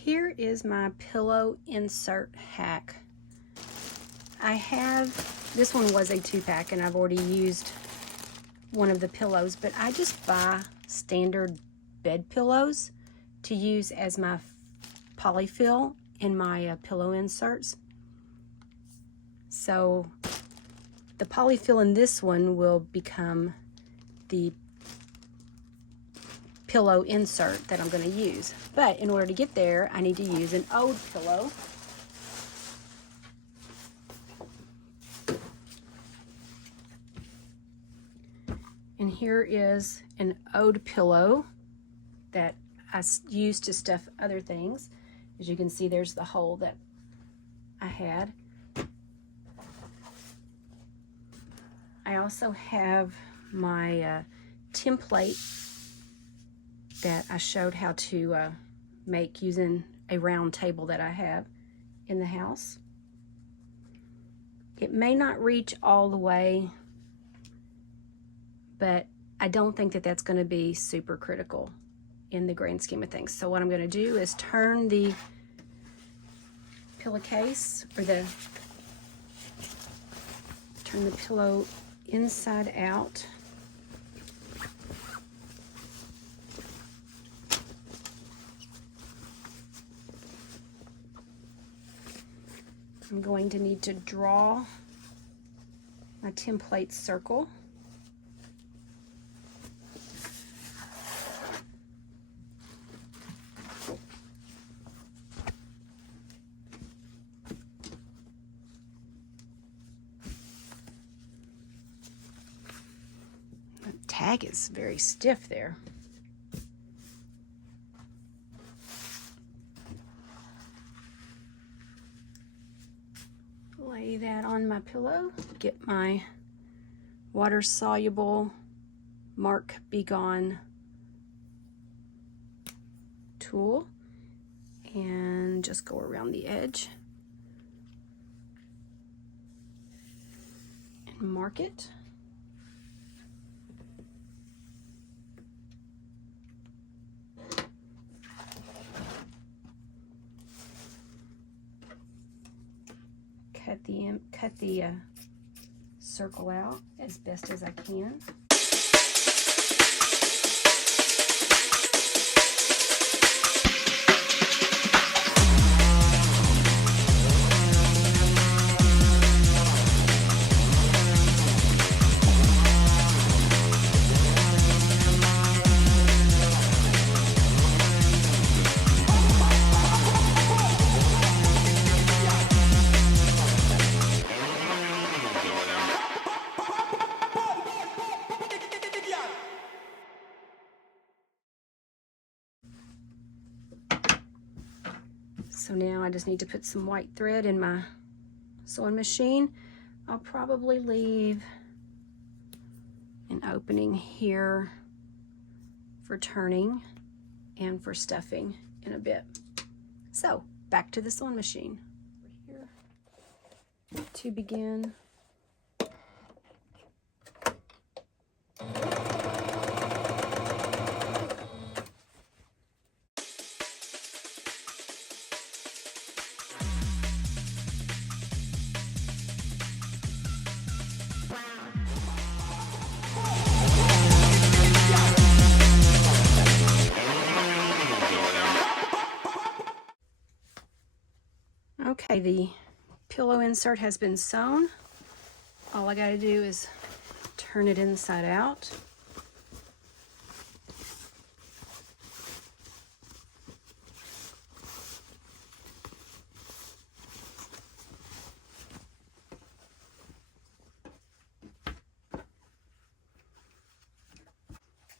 here is my pillow insert hack. This one was a 2-pack and I've already used one of the pillows, but I just buy standard bed pillows to use as my polyfill in my pillow inserts. So the polyfill in this one will become the pillow insert that I'm going to use. But in order to get there, I need to use an old pillow. And here is an ode pillow that I use to stuff other things. As you can see, there's the hole that I had. I also have my template that I showed how to make using a round table that I have in the house. It may not reach all the way, but I don't think that that's going to be super critical in the grand scheme of things. So what I'm going to do is turn the pillowcase, or turn the pillow inside out. I'm going to need to draw my template circle. The tag is very stiff there. Lay that on my pillow, get my water-soluble Mark Be Gone tool and just go around the edge and mark it. Cut the circle out as best as I can. So now I just need to put some white thread in my sewing machine. I'll probably leave an opening here for turning and for stuffing in a bit. So back to the sewing machine. Here to begin. Okay, the pillow insert has been sewn. All I gotta do is turn it inside out.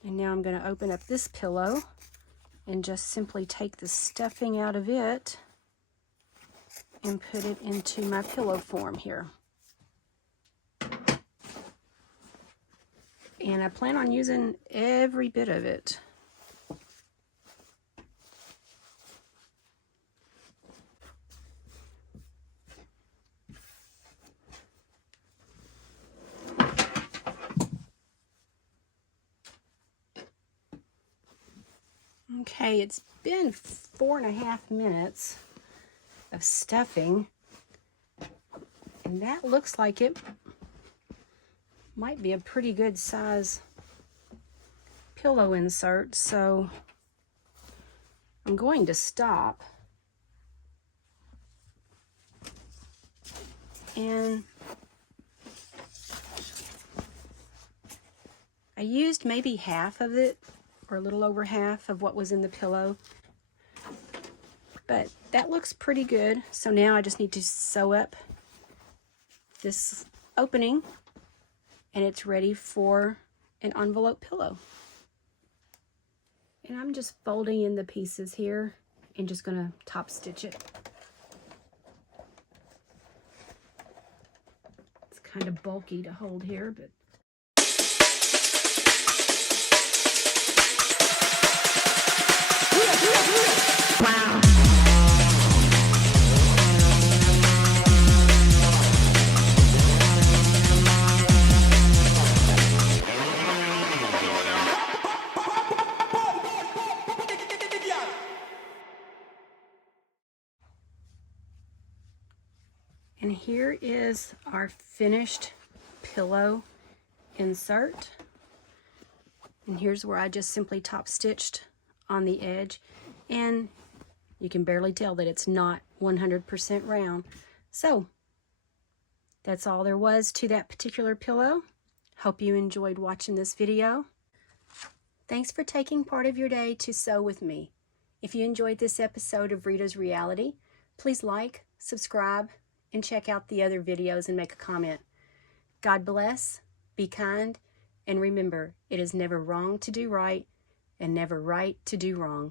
And now I'm gonna open up this pillow and just simply take the stuffing out of it and put it into my pillow form here. And I plan on using every bit of it. Okay, it's been 4.5 minutes of stuffing, and that looks like it might be a pretty good size pillow insert, so I'm going to stop. And I used maybe half of it, or a little over half of what was in the pillow. But that looks pretty good. So now I just need to sew up this opening, and it's ready for an envelope pillow. And I'm just folding in the pieces here and just gonna top stitch it. It's kind of bulky to hold here, but wow. And here is our finished pillow insert. And here's where I just simply top stitched on the edge. And you can barely tell that it's not 100% round. So that's all there was to that particular pillow. Hope you enjoyed watching this video. Thanks for taking part of your day to sew with me. If you enjoyed this episode of Rita's Reality, please like, subscribe, and check out the other videos and make a comment. God bless, be kind, and remember, it is never wrong to do right and never right to do wrong.